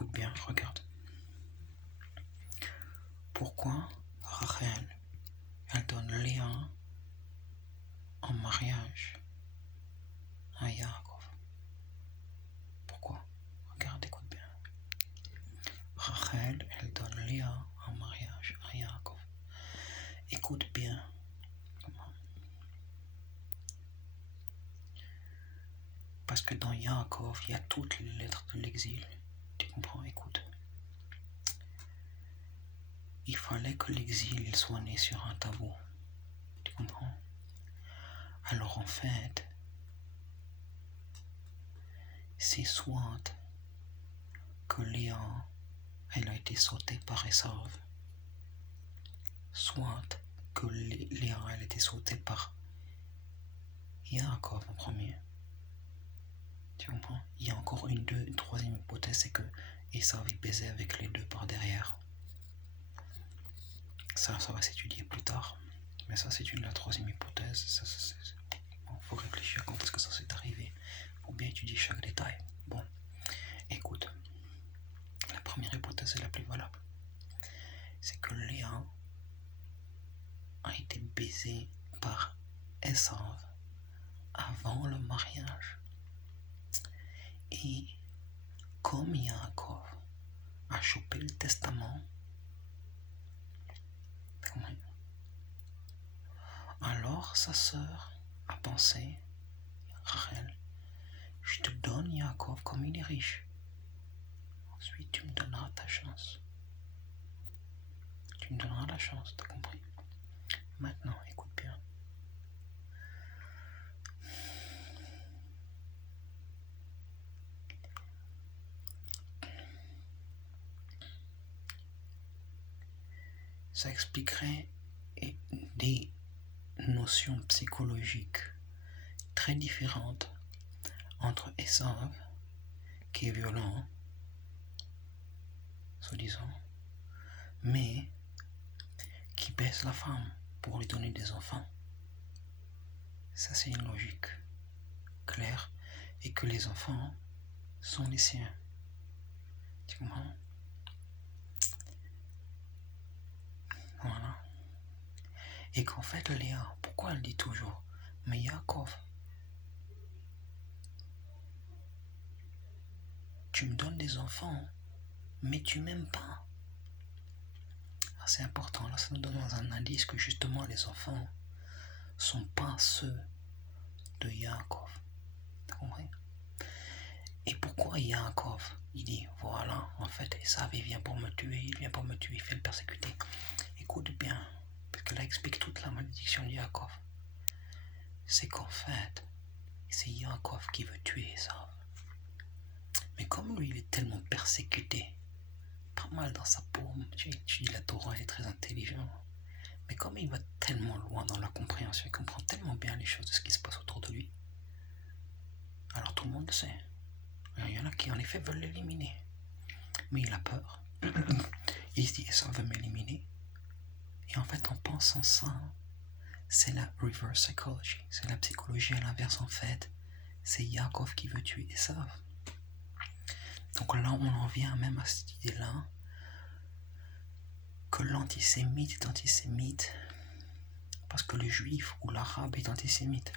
écoute bien, regarde. Pourquoi Rachel, elle donne Léa en mariage à Yaakov? Pourquoi? Regarde, écoute bien. Rachel, elle donne Léa en mariage à Yaakov. Écoute bien. Parce que dans Yaakov, il y a toutes les lettres de l'exil. Tu comprends? Écoute. Il fallait que l'exil soit né sur un tabou. Tu comprends? Alors en fait, c'est soit que Léa, elle a été sautée par Esav, soit que Léa, elle a été sautée par Yaakov en premier. Tu comprends? Il y a encore une troisième hypothèse, c'est que Esav il baisait avec les deux par derrière. Ça va s'étudier plus tard. Mais ça, c'est la troisième hypothèse. Faut réfléchir quand est-ce que ça s'est arrivé. Faut bien étudier chaque détail. Bon, écoute. La première hypothèse est la plus valable. C'est que Léa a été baisée par Esav avant le mariage. Et comme Yaakov a chopé le testament, alors sa sœur a pensé, Rachel, je te donne Yaakov comme il est riche. Ensuite, tu me donneras ta chance. Tu me donneras la chance, t'as compris? Maintenant, écoute bien. Ça expliquerait des notions psychologiques très différentes entre Esav, qui est violent, soi-disant, mais qui baisse la femme pour lui donner des enfants. Ça, c'est une logique claire, et que les enfants sont les siens. Tu comprends? Voilà. Et qu'en fait, Léa, pourquoi elle dit toujours, mais Yaakov, tu me donnes des enfants, mais tu m'aimes pas. Alors, c'est important, là, ça nous donne un indice que justement les enfants sont pas ceux de Yaakov. T'as compris? Et pourquoi Yaakov, il dit, voilà, en fait, Esav, il vient pour me tuer, il fait le persécuter. Écoute bien, parce que là, explique toute la malédiction de Yaakov. C'est qu'en fait, c'est Yaakov qui veut tuer Esav. Mais comme lui, il est tellement persécuté, pas mal dans sa peau, tu dis la Torah, il est très intelligent, mais comme il va tellement loin dans la compréhension, il comprend tellement bien les choses de ce qui se passe autour de lui, alors tout le monde le sait. Il y en a qui en effet veulent l'éliminer, mais il a peur. Il se dit, ça veut m'éliminer. Et en fait, en pensant ça, c'est la reverse psychology, c'est la psychologie à l'inverse en fait. C'est Yaakov qui veut tuer Esav. Donc là, on en vient même à cette idée-là que l'antisémite est antisémite parce que le juif ou l'arabe est antisémite.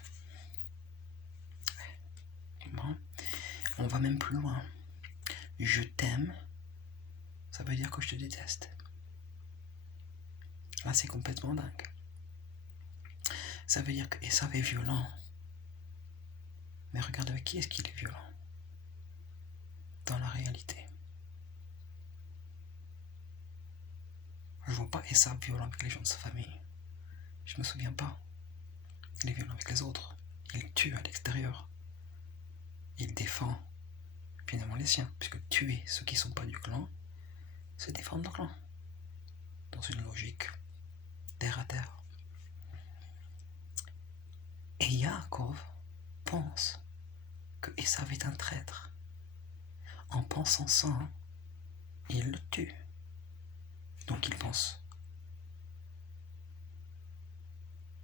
Bon, on va même plus loin. Je t'aime, ça veut dire que je te déteste. Là, c'est complètement dingue. Ça veut dire que Esav est violent. Mais regarde avec qui est-ce qu'il est violent dans la réalité. Je vois pas Esav violent avec les gens de sa famille. Je me souviens pas. Il est violent avec les autres. Il tue à l'extérieur. Il défend finalement les siens, puisque tuer ceux qui sont pas du clan, c'est défendre le clan. Dans une logique terre à terre. Et Yaakov pense que Esav est un traître. En pensant ça, il le tue. Donc il pense.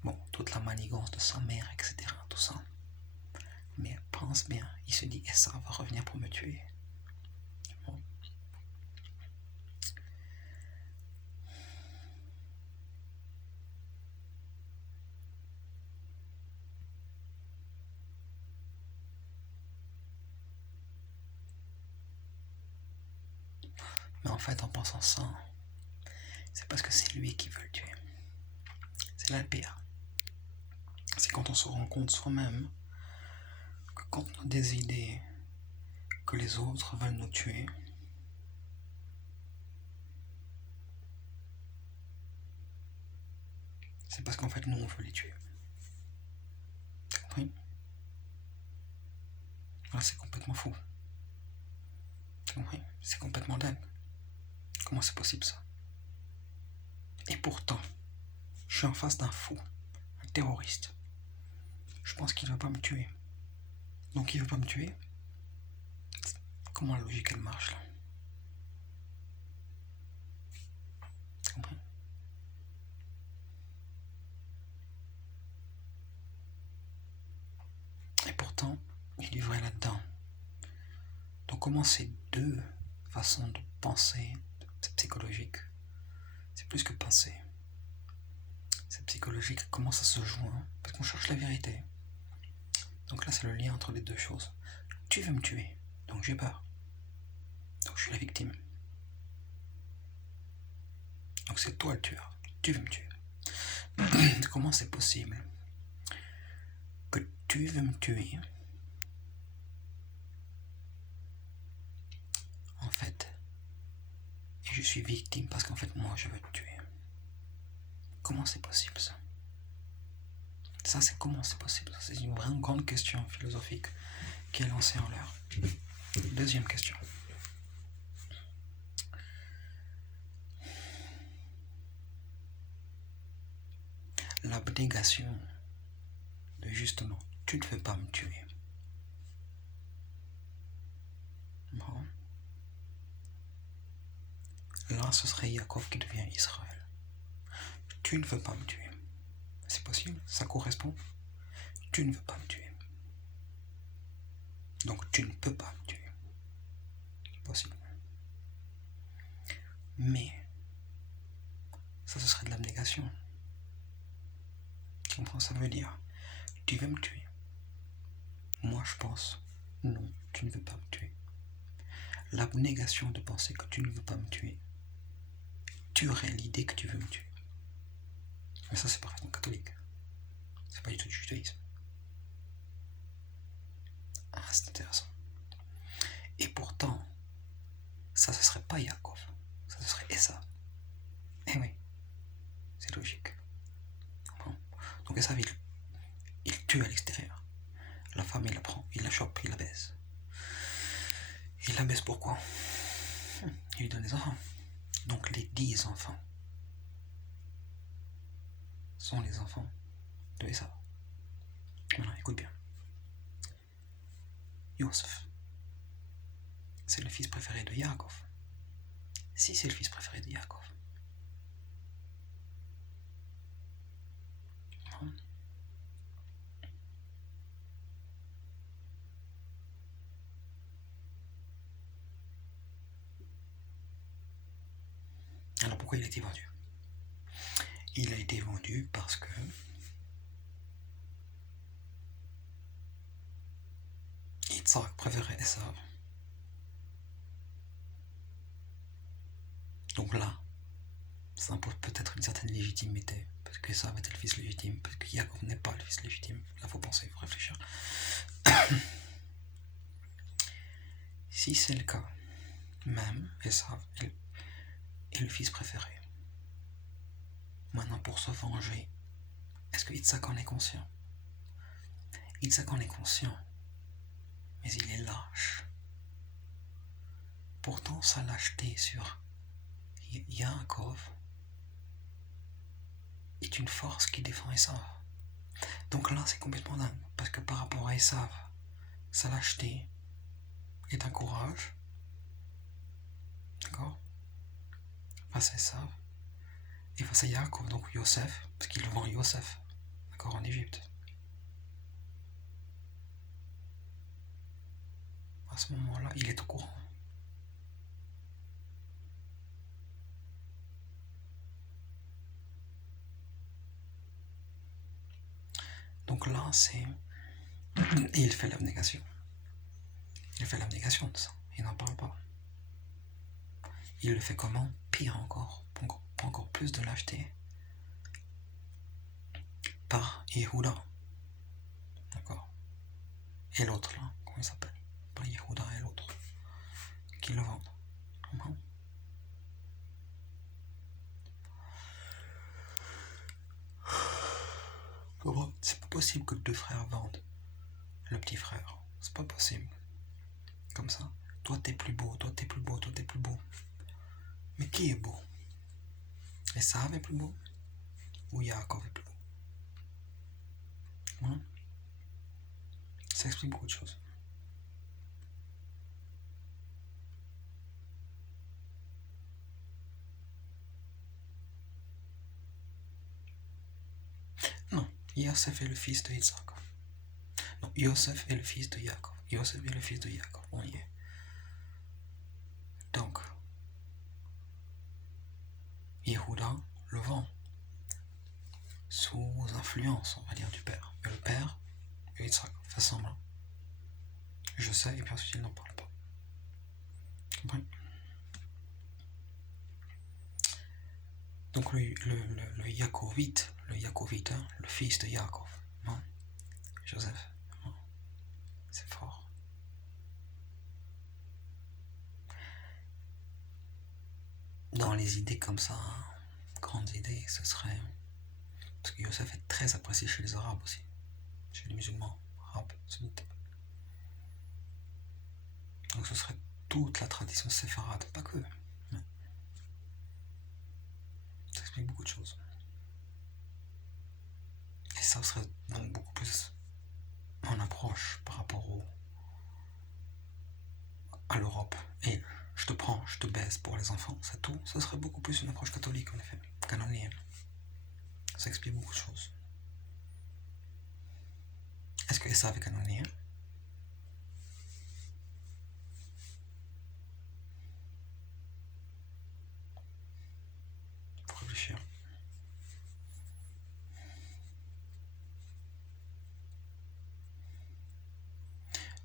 Bon, toute la manigance de sa mère, etc. Tout ça. Mais pense bien, il se dit, Esav va revenir pour me tuer. Bon. Mais en fait, en pensant ça, c'est parce que c'est lui qui veut le tuer. C'est là le pire. C'est quand on se rend compte soi-même que quand on a des idées que les autres veulent nous tuer, c'est parce qu'en fait nous on veut les tuer. T'as compris? Là, c'est complètement fou. T'as compris? C'est complètement dingue. Comment c'est possible ça? Et pourtant, je suis en face d'un fou, un terroriste. Je pense qu'il ne veut pas me tuer. Donc il veut pas me tuer. Comment la logique elle marche là? T'as compris? Et pourtant, il y a du vrai là-dedans. Donc comment ces deux façons de penser, c'est psychologique, c'est plus que penser. C'est psychologique, comment ça se joue, hein? Parce qu'on cherche la vérité. Donc là c'est le lien entre les deux choses. Tu veux me tuer, donc j'ai peur. Donc je suis la victime. Donc c'est toi le tueur, tu veux me tuer. Comment c'est possible que tu veux me tuer en fait, et je suis victime parce qu'en fait moi je veux te tuer? Comment c'est possible ça? Ça c'est comment c'est possible? C'est une vraiment grande question philosophique qui est lancée en l'air. Deuxième question. L'abnégation de justement, tu ne veux pas me tuer. Bon. Là, ce serait Yaakov qui devient Israël. Tu ne veux pas me tuer. C'est possible? Ça correspond? Tu ne veux pas me tuer. Donc tu ne peux pas me tuer. C'est possible. Mais ça, ce serait de l'abnégation. Tu comprends? Ça veut dire, tu veux me tuer. Moi, je pense, non, tu ne veux pas me tuer. L'abnégation de penser que tu ne veux pas me tuer tuerait l'idée que tu veux me tuer. Mais ça, c'est pas vraiment catholique. C'est pas du tout du judaïsme. Ah, c'est intéressant. Et pourtant, ça, ce serait pas Yaakov. Ça, ce serait Esav. Eh oui, c'est logique. Bon. Donc Esav, il tue à l'extérieur. La femme, il la prend, il la chope, il la baise. Il la baise pourquoi? Il lui donne des enfants. Donc les 10 enfants sont les enfants de Esav. Maintenant, écoute bien. Yosef, c'est le fils préféré de Yaakov. Si c'est le fils préféré de Yaakov. Bon. Alors pourquoi il a été vendu? Il a été vendu parce que Yitzhak préférait Esav. Donc là, ça impose peut-être une certaine légitimité, parce que Esav était le fils légitime, parce que Yaakov n'est pas le fils légitime. Là, faut penser, il faut réfléchir. Si c'est le cas, même Esav est le fils préféré. Maintenant, pour se venger, est-ce que Yitzhak en est conscient? Yitzhak en est conscient, mais il est lâche. Pourtant, sa lâcheté sur Yaakov est une force qui défend Esav. Donc là, c'est complètement dingue, parce que par rapport à Esav, sa lâcheté est un courage, d'accord, face à Esav, et face à Yaakov, donc Yosef, parce qu'il vend Yosef, d'accord, en Égypte. À ce moment-là, il est au courant. Donc là, c'est... Et il fait l'abnégation. Il fait l'abnégation de ça. Il n'en parle pas. il le fait comment? Pire encore, pour encore plus de lâcheté, par Yehuda. D'accord? Et l'autre là, comment il s'appelle? Pas Yehuda et l'autre, qui le vendent. Comment? C'est pas possible que deux frères vendent le petit frère. C'est pas possible. Comme ça. Toi t'es plus beau, toi t'es plus beau, toi t'es plus beau. Mais qui est beau? Esav est plus beau? Ou Yaakov est plus beau? Hein? Ça explique beaucoup de choses. Non, Yosef est le fils de Isaac. Non, Yosef est le fils de Yaakov. Yosef est le fils de Yaakov. On y est. Donc, Yehuda le vend sous influence, on va dire, du père. Et le père, Yitzhak, fait semblant. Je sais, et puis ensuite il n'en parle pas. Comprenez? Donc le Yaakovite, hein, le fils de Yaakov, non? Joseph, non? C'est fort. Dans les idées comme ça, hein, grandes idées, ce serait... Parce que Yosef est très apprécié chez les Arabes aussi, chez les musulmans, arabes, sunnites. Donc ce serait toute la tradition séfarade, pas que. Mais ça explique beaucoup de choses. Et ça serait donc beaucoup plus en approche par rapport à l'Europe. Et je te prends, je te baise pour les enfants, c'est tout. Ça serait beaucoup plus une approche catholique en effet, canonienne. Ça explique beaucoup de choses. Est-ce que ça est canonien? Faut réfléchir.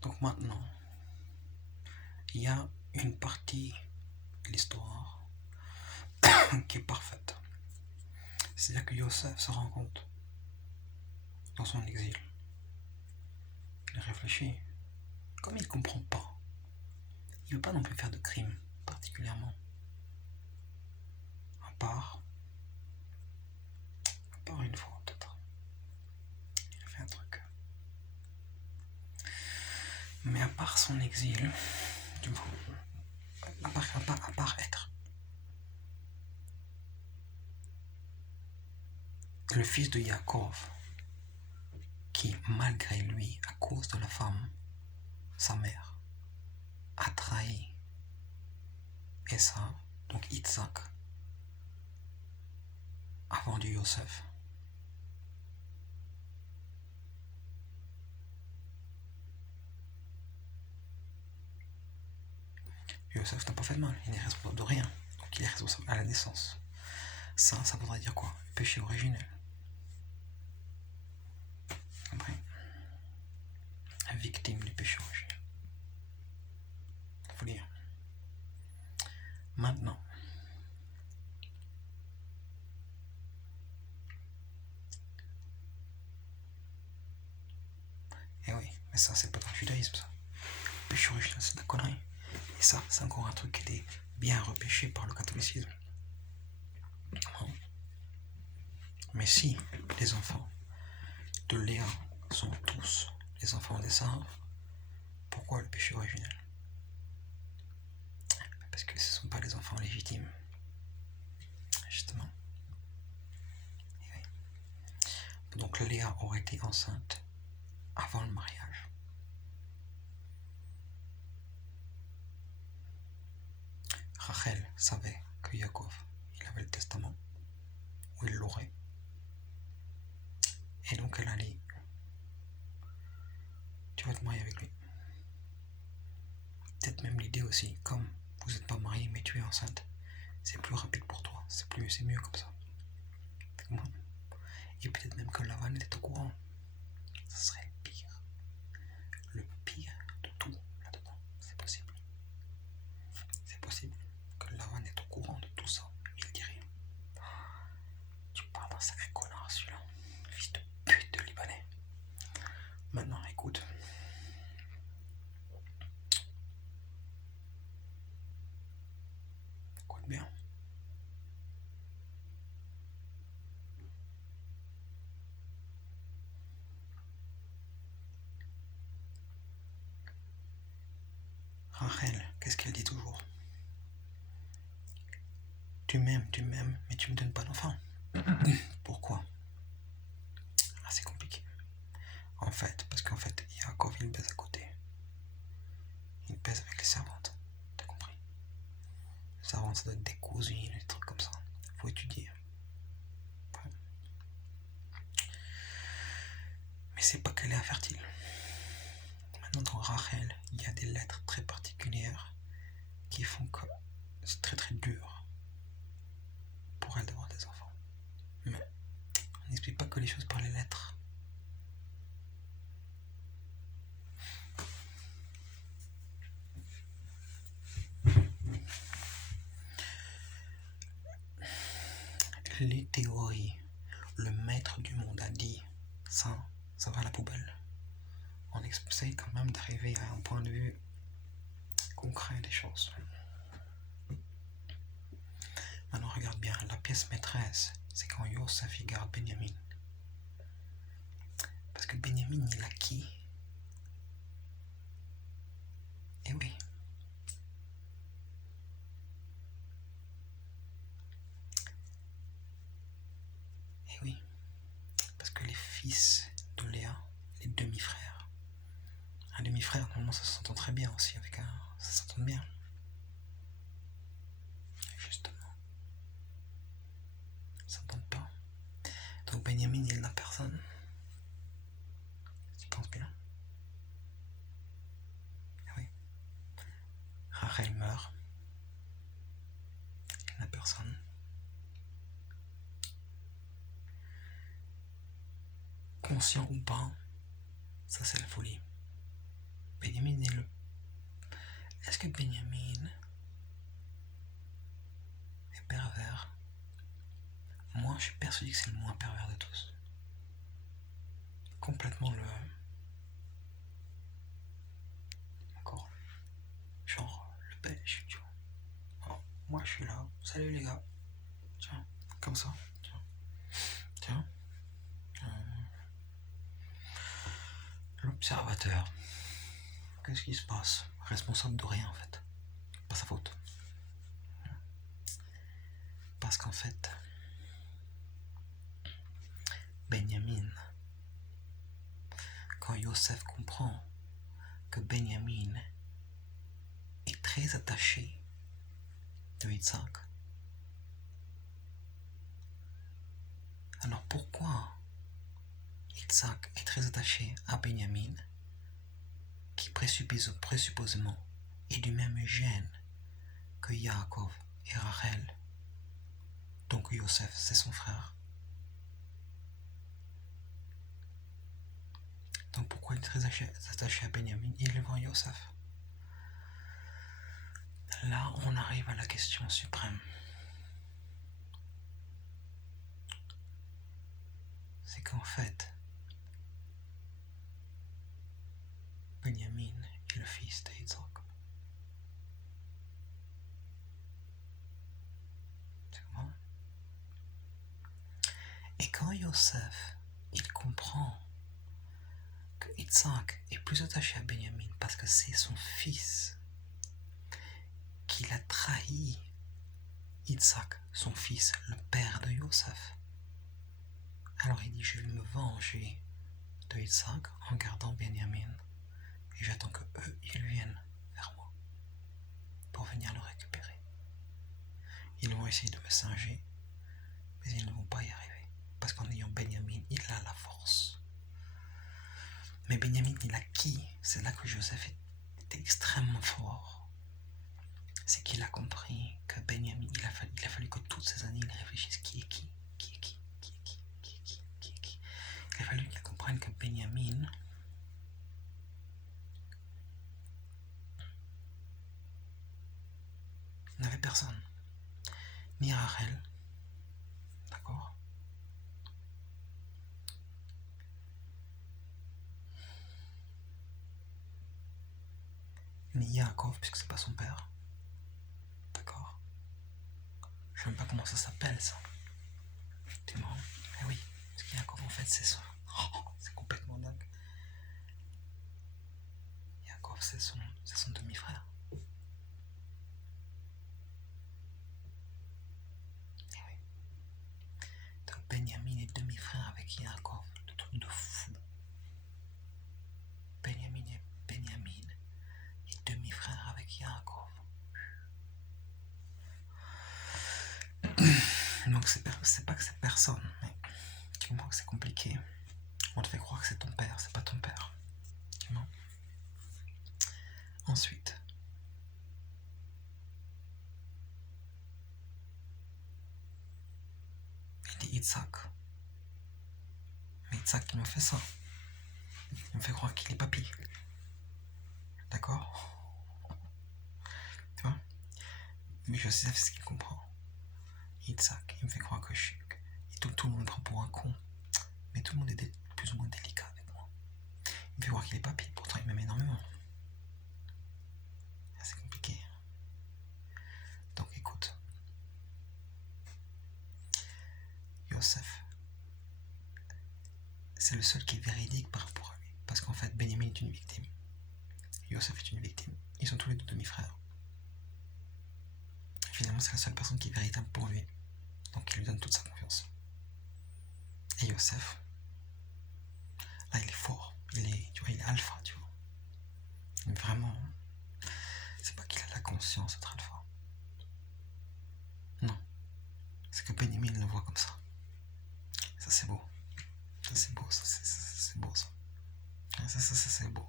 Donc maintenant, il y a une partie de l'histoire qui est parfaite. C'est-à-dire que Yosef se rend compte dans son exil. Il réfléchit. Comme il ne comprend pas, il ne veut pas non plus faire de crime particulièrement. À part une fois peut-être. Il a fait un truc. Mais à part son exil, du coup, à part être le fils de Yaakov, qui malgré lui, à cause de la femme, sa mère, a trahi Esav, donc Yitzhak, a vendu Yosef. Yosef n'a pas fait de mal, il n'est responsable de rien, donc il est responsable à la naissance. Ça voudrait dire quoi? Péché originel. Compris? Victime du péché originel. Faut lire. Maintenant, et oui, mais ça c'est pas dans le judaïsme ça. Le péché originel c'est de la connerie. Et ça, c'est encore un truc qui était bien repêché par le catholicisme. Mais si les enfants de Léa sont tous les enfants des Sardes, pourquoi le péché originel? Parce que ce ne sont pas les enfants légitimes. Justement. Et oui. Donc Léa aurait été enceinte avant le mariage. Rachel savait que Yaakov, il avait le testament, ou il l'aurait. Et donc elle a dit, tu vas te marier avec lui. Peut-être même l'idée aussi, comme vous n'êtes pas marié mais tu es enceinte, c'est plus rapide pour toi, c'est mieux comme ça. Et peut-être même que Lavan était au courant. Ça serait le pire de tout là-dedans. C'est possible. C'est possible que Lavan Écoute bien. Rachel, qu'est-ce qu'elle dit toujours? Tu m'aimes, mais tu me donnes pas d'enfant. Pourquoi? Ah, c'est compliqué. En fait, parce qu'en fait, Yaakov, il baise à côté. Il baise avec les servantes. T'as compris? Les servantes, ça doit être des cousines, des trucs comme ça. Faut étudier. Ouais. Mais c'est pas qu'elle est infertile. Maintenant, dans Rachel, il y a des lettres très particulières qui font que c'est très très dur pour elle d'avoir des enfants. Mais on n'explique pas que les choses par les lettres. Les théories, le maître du monde a dit, ça va à la poubelle. On essaye quand même d'arriver à un point de vue concret des choses. Maintenant, regarde bien, la pièce maîtresse, c'est quand Yosef y garde Benjamin. Parce que Benjamin, il a qui? Eh oui. Eh oui. Parce que les fils de Léa, les demi-frères, un demi-frère, normalement, ça s'entend très bien aussi avec un... Ça s'entend bien. Justement. Ça s'entend pas. Donc Benjamin, il n'a personne. Tu penses bien? Eh oui. Rachel meurt. Il n'a personne. Conscient ou pas, ça c'est la folie. Benjamin est le... Est-ce que Benjamin est pervers? Moi, je suis persuadé que c'est le moins pervers de tous. Complètement le... Encore. Genre, le belge, tu vois. Oh, moi, je suis là. Salut les gars. Tiens, comme ça. Tiens. Tiens. L'observateur. Qu'est-ce qui se passe? Responsable de rien, en fait. Pas sa faute. Parce qu'en fait, Benjamin, quand Yosef comprend que Benjamin est très attaché de Yitzhak, alors pourquoi Yitzhak est très attaché à Benjamin, qui présupposément est du même gène que Yaakov et Rachel, donc Yosef, c'est son frère. Donc pourquoi il est très attaché à Benjamin? Il le voit Yosef. Là, on arrive à la question suprême. C'est qu'en fait, Benjamin est le fils de Yitzhak. C'est comment? Et quand Yosef, il comprend que Yitzhak est plus attaché à Benjamin parce que c'est son fils, qu'il a trahi Yitzhak, son fils, le père de Yosef. Alors il dit, je vais me venger de Yitzhak en gardant Benjamin. Et j'attends que eux, ils viennent vers moi pour venir le récupérer. Ils vont essayer de me singer, mais ils ne vont pas y arriver. Parce qu'en ayant Benjamin, il a la force. Mais Benjamin, il a qui? C'est là que Joseph était extrêmement fort. C'est qu'il a compris que Benjamin, il a fallu que toutes ces années, il réfléchisse qui est qui? Qui est qui? Qui est qui? Qui est qui? Qui est qui? Il a fallu qu'il comprenne que Benjamin n'avait personne. Ni Rachel, d'accord? Ni Yaakov, puisque c'est pas son père, d'accord? sais même pas comment ça s'appelle ça. C'est marrant. Mais oui, parce que Yaakov en fait c'est ça. Oh, c'est complètement dingue. Yaakov c'est son demi-frère. Et oui. Donc Benjamin est demi-frère avec Yaakov. Le truc de fou. Benjamin est demi-frère avec Yaakov. Donc c'est pas que c'est personne, mais tu comprends que c'est compliqué. On te fait croire que c'est ton père, c'est pas ton père. Tu vois. Ensuite, il dit Yitzhak. Mais Yitzhak il me fait ça. Il me fait croire qu'il est papy. D'accord? Tu vois? Mais je sais ce qu'il comprend. Yitzhak, il me fait croire que je suis. Tout le monde me prend pour un con. Mais tout le monde est plus ou moins délicat avec moi. Il me fait croire qu'il est papy, pourtant il m'aime énormément. C'est compliqué. Donc écoute. Yosef, c'est le seul qui est véridique par rapport à lui. Parce qu'en fait, Benjamin est une victime. Yosef est une victime. Ils sont tous les deux demi-frères. Finalement, c'est la seule personne qui est véritable pour lui. Donc il lui donne toute sa confiance. Et Yosef, là il est fort. Il est alpha, tu vois. Mais vraiment, c'est pas qu'il a la conscience d'être alpha. Non. C'est que Benjamin le voit comme ça. Ça c'est beau. Ça c'est beau, ça c'est beau ça. Ça c'est beau.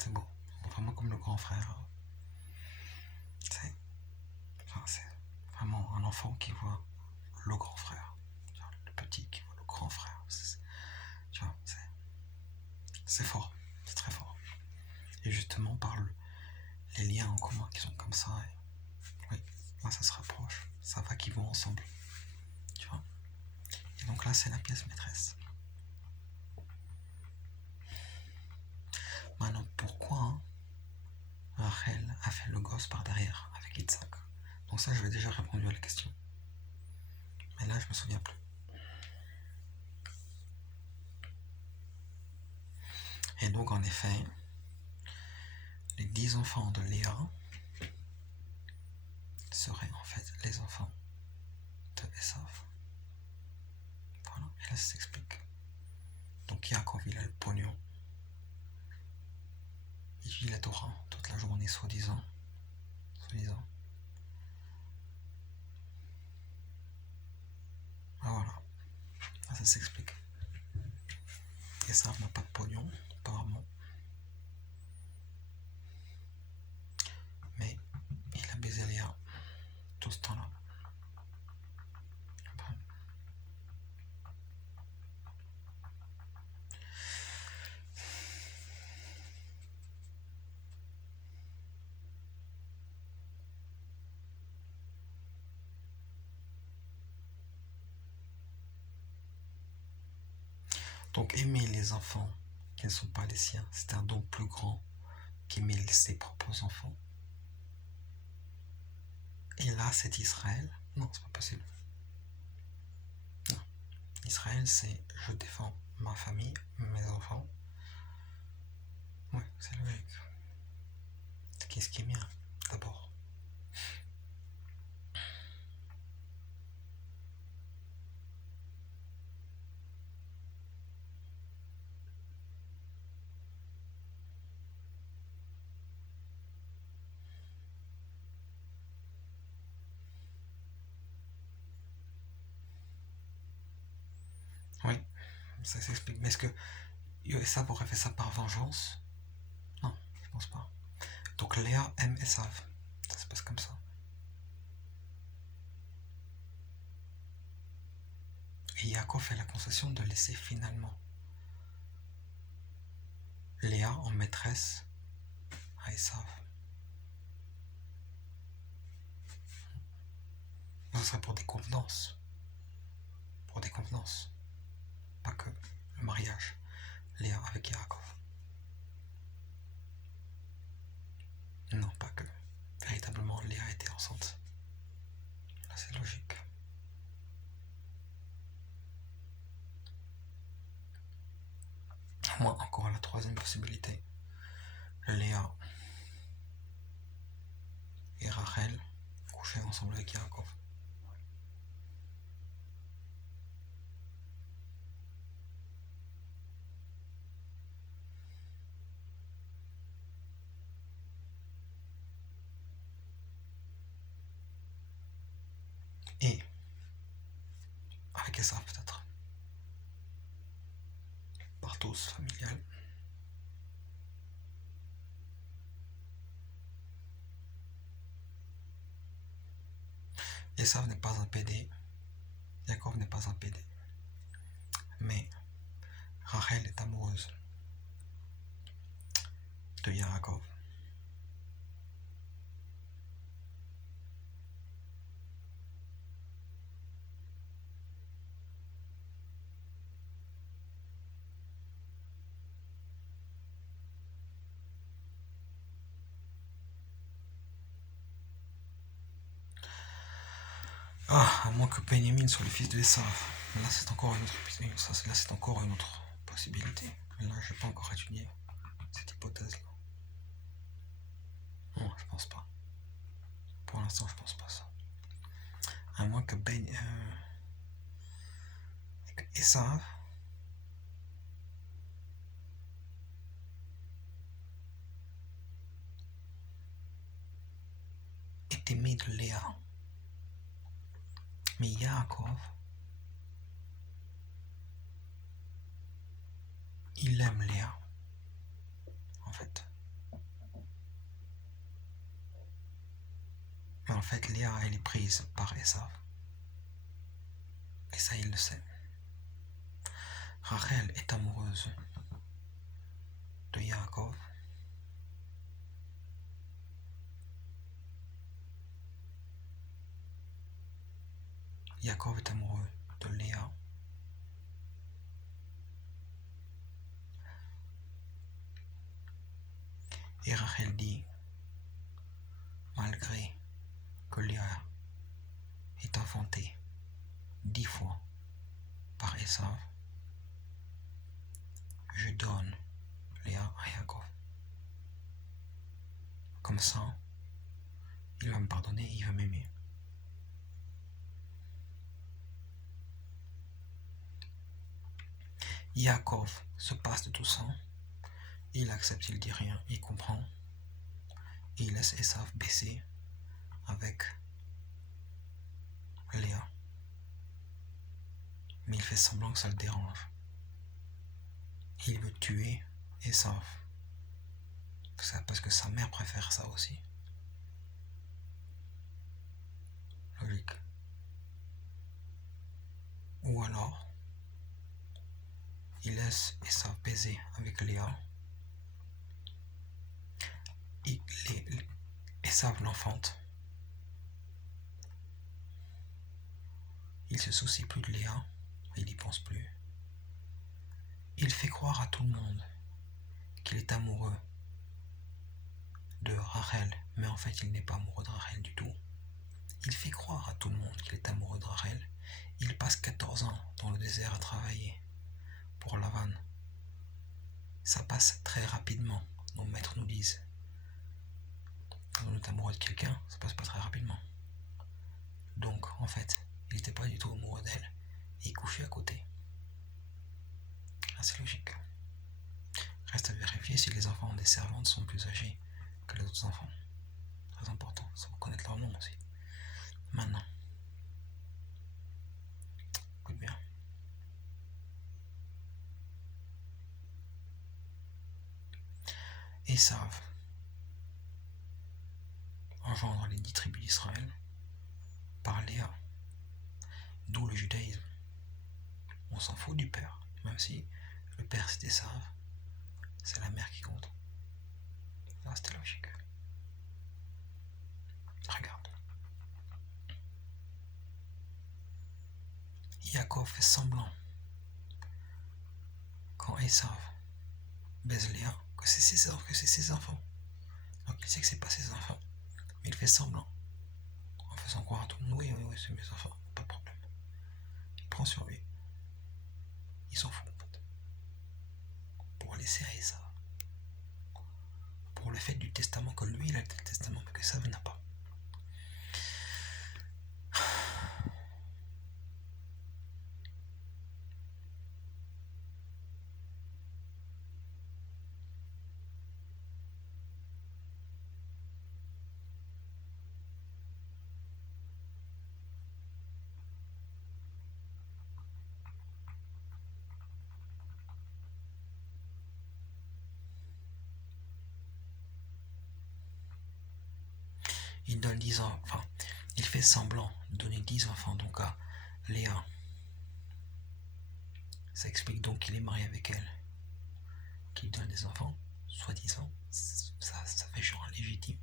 C'est beau. Vraiment comme le grand frère. C'est vraiment un enfant qui voit le grand frère. Le petit qui voit le grand frère. Tu vois, c'est fort. C'est très fort. Et justement, par les liens en commun qui sont comme ça, oui, là ça se rapproche. Ça va qu'ils vont ensemble. Tu vois. Et donc là, c'est la pièce maîtresse. Maintenant, pourquoi Rachel a fait le gosse par derrière avec Yitzhak? Donc ça, je vais déjà répondu à la question. Mais là, je me souviens plus. Et donc, en effet, les 10 enfants de Léa seraient en fait les enfants de Esav. Voilà, et là, ça s'explique. Donc, Yaakov, il a le pognon. Il vit la Torah toute la journée, soi-disant. Ah voilà, là, ça s'explique. Esav n'a pas de pognon, apparemment. Mais il a baisé Léa tout ce temps-là. Donc aimer les enfants qui ne sont pas les siens, c'est un don plus grand qu'aimer ses propres enfants. Et là, c'est Israël. Non, c'est pas possible. Non. Israël, c'est je défends ma famille, mes enfants. Ouais, c'est logique. Qu'est-ce qui est bien, d'abord? Oui, ça s'explique. Mais est-ce que Esav aurait fait ça par vengeance? Non, je pense pas. Donc Léa aime Esav. Ça se passe comme ça. Et Yaakov fait la concession de laisser finalement Léa en maîtresse à Esav. Ce serait pour des convenances. Pour des convenances. Pas que le mariage. Léa avec Yaakov. Non, pas que. Véritablement, Léa était enceinte. Là, C'est logique. Moi, encore la troisième possibilité. Léa et Rachel couchaient ensemble avec Yaakov. Et avec Esav peut-être. Partose familiale. Esav n'est pas un PD. Yaakov n'est pas un PD. Mais Rachel est amoureuse de Yaakov. Ah, à moins que Benjamin soit le fils de Esav. Là, c'est encore une autre possibilité. Là, je n'ai pas encore étudié cette hypothèse-là. Non, je pense pas. Pour l'instant, je pense pas ça. À moins que Esav est aimé de Léa. Mais Yaakov, il aime Léa, en fait. Mais en fait, Léa, elle est prise par Esav. Et ça, il le sait. Rachel est amoureuse de Yaakov. Yaakov est amoureux de Léa. Et Rachel dit, malgré que Léa est enfantée 10 fois par Esav, je donne Léa à Yaakov. Comme ça, il va me pardonner et il va m'aimer. Yaakov se passe de tout ça. Il accepte, il dit rien, il comprend. Et il laisse Esav baisser avec Léa. Mais il fait semblant que ça le dérange. Il veut tuer Esav. Parce que sa mère préfère ça aussi. Logique. Ou alors, il laisse Esav baiser avec Léa. Esav l'enfante. Il se soucie plus de Léa. Il n'y pense plus. Il fait croire à tout le monde qu'il est amoureux de Rachel, mais en fait il n'est pas amoureux de Rachel du tout. Il fait croire à tout le monde qu'il est amoureux de Rachel. Il passe 14 ans dans le désert à travailler pour Lavan. Ça passe très rapidement. Nos maîtres nous disent, quand on est amoureux de quelqu'un, ça passe pas très rapidement. Donc en fait, il n'était pas du tout amoureux d'elle et il couchait à côté. Là, c'est logique. Reste à vérifier si les enfants des servantes sont plus âgés que les autres enfants. Très important, ça faut connaître leur nom aussi. Maintenant, écoute bien. Esav engendre les 10 tribus d'Israël par Léa. D'où le judaïsme. On s'en fout du père, même si le père c'est Esav, c'est la mère qui compte. Là, c'était logique. Regarde. Yaakov fait semblant, quand Esav baise Léa, que c'est ses enfants. Donc il sait que c'est pas ses enfants, mais il fait semblant. En faisant croire à tout le monde, oui, c'est mes enfants, pas de problème. Il prend sur lui. Il s'en fout, en fait. Pour laisser à ça. Pour le fait du testament, que lui, il a le testament, mais que ça n'a pas. Il donne 10 ans, enfin, il fait semblant de donner 10 enfants donc à Léa. Ça explique donc qu'il est marié avec elle, qu'il donne des enfants, soi-disant. Ça fait genre légitime.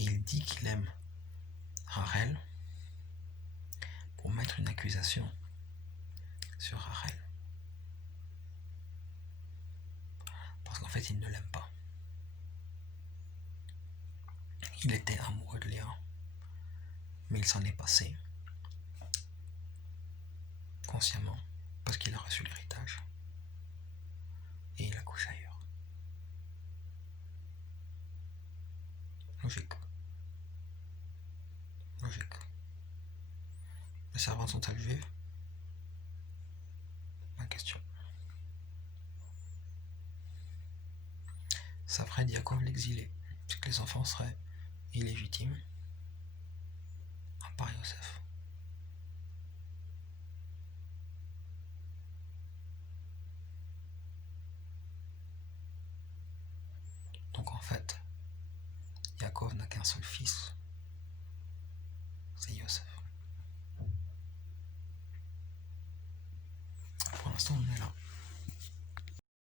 Et il dit qu'il aime Rachel pour mettre une accusation sur Rachel. Parce qu'en fait, il ne l'aime pas. Il était amoureux de Léa, mais il s'en est passé consciemment parce qu'il a reçu l'héritage et il a couché ailleurs. Logique. Les servantes sont-elles juives? Ma question. Ça ferait Yaakov l'exilé, puisque les enfants seraient illégitimes, à part Yosef. Donc en fait, Yaakov n'a qu'un seul fils, c'est Yosef. Pour l'instant, on est là.